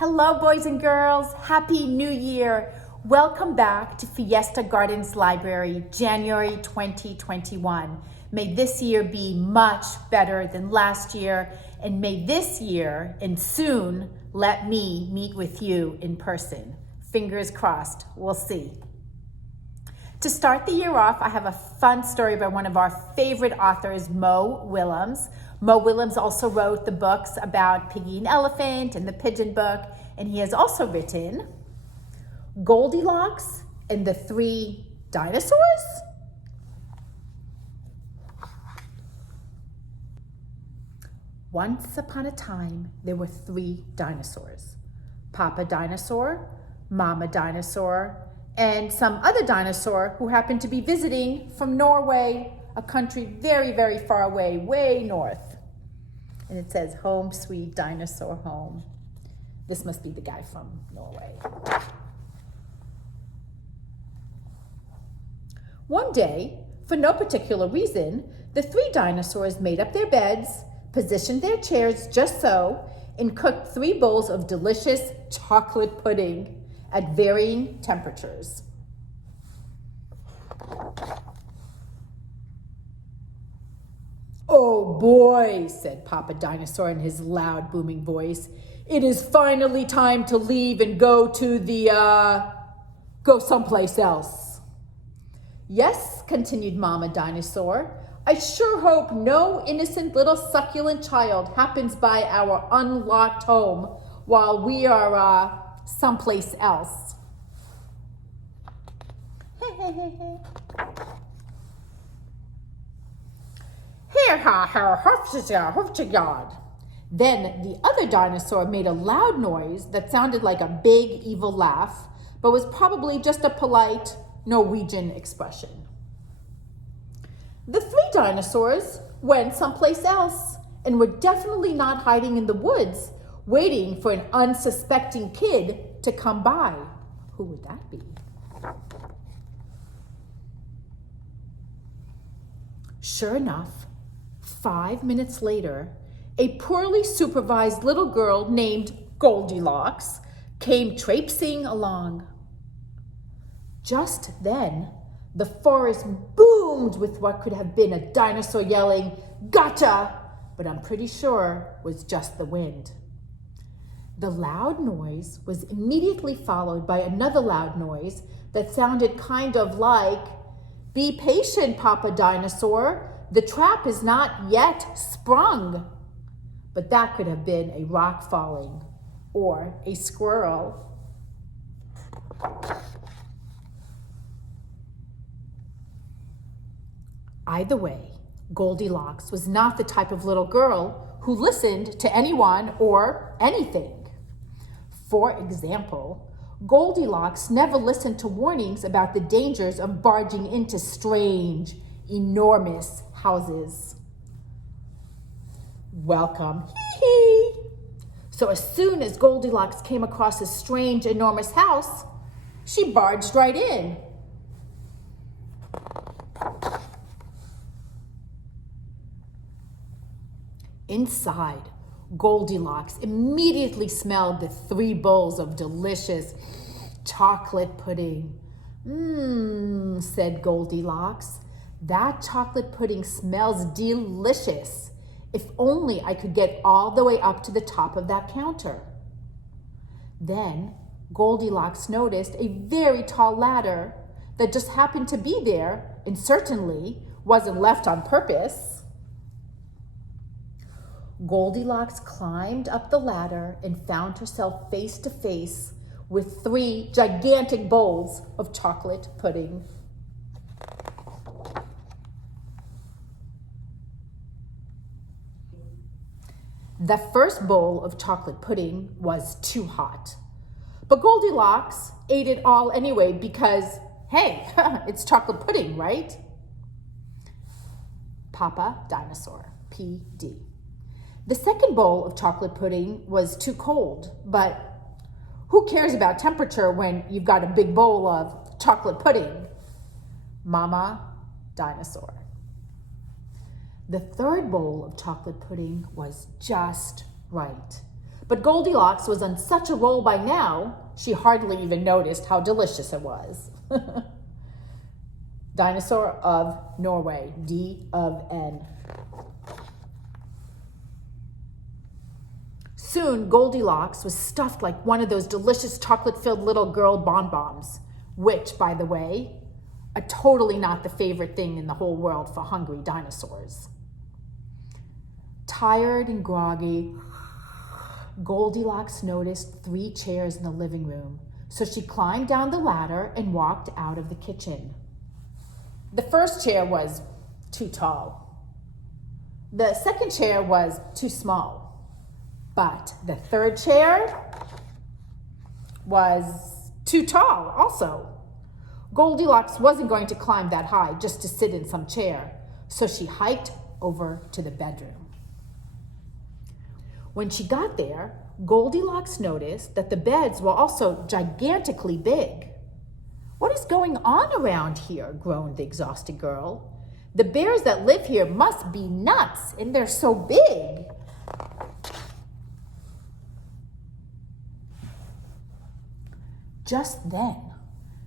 Hello, boys and girls. Happy New Year. Welcome back to Fiesta Gardens Library, January 2021. May this year be much better than last year, and may this year and soon let me meet with you in person. Fingers crossed. We'll see. To start the year off, I have a fun story by one of our favorite authors, Mo Willems. Mo Willems also wrote the books about Piggy and Elephant and the Pigeon Book, and he has also written Goldilocks and the Three Dinosaurs? Once upon a time, there were three dinosaurs. Papa Dinosaur, Mama Dinosaur, and some other dinosaur who happened to be visiting from Norway, a country very, very far away, way north. And it says, home sweet dinosaur home. This must be the guy from Norway. One day, for no particular reason, the three dinosaurs made up their beds, positioned their chairs just so, and cooked 3 bowls of delicious chocolate pudding at varying temperatures. "Oh boy," said Papa Dinosaur in his loud, booming voice. "It is finally time to leave and go to go someplace else." "Yes," continued Mama Dinosaur, "I sure hope no innocent little succulent child happens by our unlocked home while we are someplace else." Then the other dinosaur made a loud noise that sounded like a big evil laugh, but was probably just a polite Norwegian expression. The 3 dinosaurs went someplace else and were definitely not hiding in the woods, waiting for an unsuspecting kid to come by. Who would that be? Sure enough, 5 minutes later, a poorly supervised little girl named Goldilocks came traipsing along. Just then, the forest boomed with what could have been a dinosaur yelling, "Gotcha!" but I'm pretty sure was just the wind. The loud noise was immediately followed by another loud noise that sounded kind of like, "Be patient, Papa Dinosaur. The trap is not yet sprung." But that could have been a rock falling or a squirrel. Either way, Goldilocks was not the type of little girl who listened to anyone or anything. For example, Goldilocks never listened to warnings about the dangers of barging into strange, enormous houses. Welcome. Hee hee. So as soon as Goldilocks came across a strange, enormous house, she barged right in. Inside, Goldilocks immediately smelled the 3 bowls of delicious chocolate pudding. Said Goldilocks. "That chocolate pudding smells delicious. If only I could get all the way up to the top of that counter." Then Goldilocks noticed a very tall ladder that just happened to be there and certainly wasn't left on purpose. Goldilocks climbed up the ladder and found herself face to face with 3 gigantic bowls of chocolate pudding. The first bowl of chocolate pudding was too hot, but Goldilocks ate it all anyway because, hey, it's chocolate pudding, right? Papa Dinosaur, PD. The second bowl of chocolate pudding was too cold, but who cares about temperature when you've got a big bowl of chocolate pudding? Mama Dinosaur. The third bowl of chocolate pudding was just right, But Goldilocks was on such a roll by now, she hardly even noticed how delicious it was. Dinosaur of Norway, D of N. Soon, Goldilocks was stuffed like one of those delicious chocolate-filled little girl bonbons, which, by the way, are totally not the favorite thing in the whole world for hungry dinosaurs. Tired and groggy, Goldilocks noticed 3 chairs in the living room, so she climbed down the ladder and walked out of the kitchen. The first chair was too tall. The second chair was too small. But the third chair was too tall also. Goldilocks wasn't going to climb that high just to sit in some chair, so she hiked over to the bedroom. When she got there, Goldilocks noticed that the beds were also gigantically big. "What is going on around here?" groaned the exhausted girl. "The bears that live here must be nuts, and they're so big." Just then,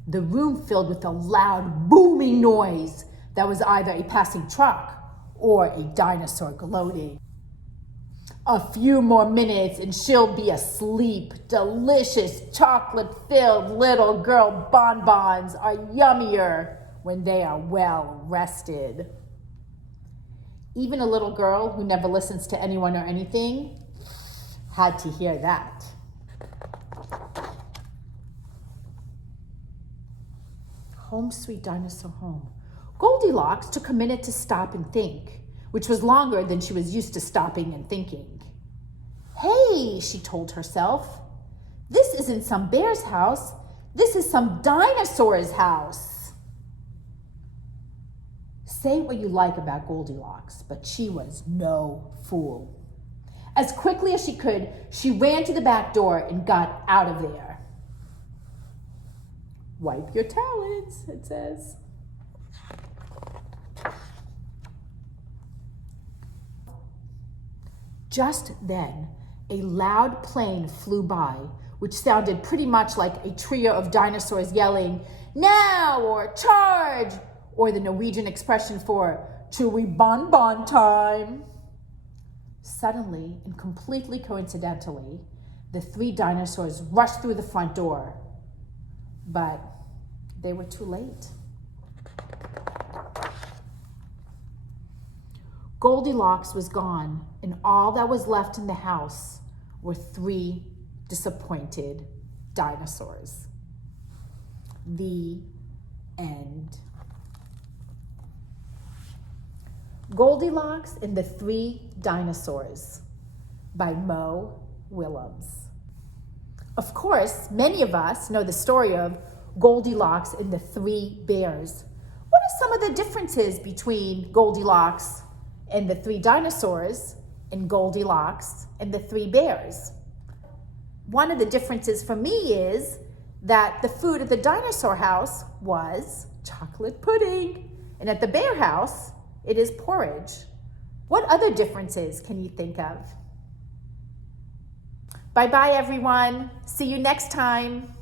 the room filled with a loud, booming noise that was either a passing truck or a dinosaur gloating. "A few more minutes and she'll be asleep. Delicious chocolate-filled little girl bonbons are yummier when they are well rested." Even a little girl who never listens to anyone or anything had to hear that. Home, sweet dinosaur, home. Goldilocks took a minute to stop and think, which was longer than she was used to stopping and thinking. "Hey," she told herself, "this isn't some bear's house. This is some dinosaur's house." Say what you like about Goldilocks, but she was no fool. As quickly as she could, she ran to the back door and got out of there. "Wipe your talons," it says. Just then, a loud plane flew by, which sounded pretty much like a trio of dinosaurs yelling, "Now!" or "Charge!" or the Norwegian expression for "chewy bonbon time." Suddenly, and completely coincidentally, the 3 dinosaurs rushed through the front door. But they were too late. Goldilocks was gone, and all that was left in the house were 3 disappointed dinosaurs. The end. Goldilocks and the 3 Dinosaurs by Willems. Of course, many of us know the story of Goldilocks and the 3 bears. What are some of the differences between Goldilocks and the 3 dinosaurs and Goldilocks and the 3 bears? One of the differences for me is that the food at the dinosaur house was chocolate pudding, and at the bear house, it is porridge. What other differences can you think of? Bye-bye, everyone. See you next time.